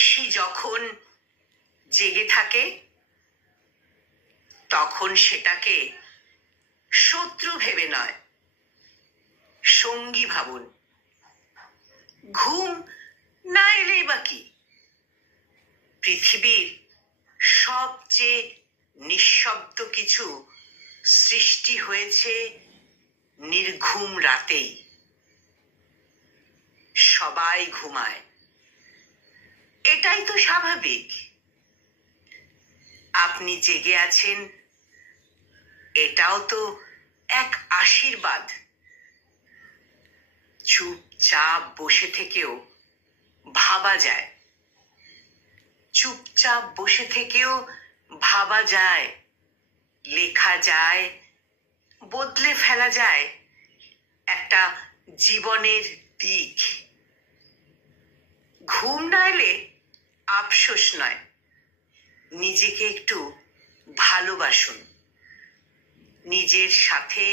নিশি যখন জেগে থাকে তখন সেটাকে শত্রু ভেবে নয়, সঙ্গী ভাবুন। ঘুম না এলেই বা কি? পৃথিবীর সবচেয়ে নিঃশব্দ কিছু সৃষ্টি হয়েছে নির্ঘুম রাতেই। সবাই ঘুমায়, এটাই তো স্বাভাবিক। আপনি জেগে আছেন, এটাও তো এক আশীর্বাদ। চুপচাপ বসে থেকেও ভাবা যায়, চুপচাপ বসে থেকেও ভাবা যায়, লেখা যায়, বদলে ফেলা যায় একটা জীবনের দিক। ঘুম না এলে আফসোস নয়, নিজেকে একটু ভালোবাসুন, নিজের সাথে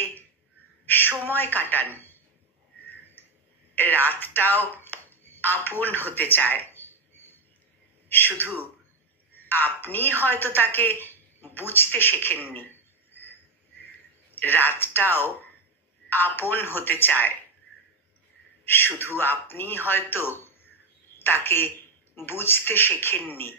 সময় কাটান। রাতটাও আপন হতে চায়, শুধু আপনি হয়তো তাকে বুঝতে শেখেননি। রাতটাও আপন হতে চায়, শুধু আপনি হয়তো তাকে বুঝতে শেখেননি।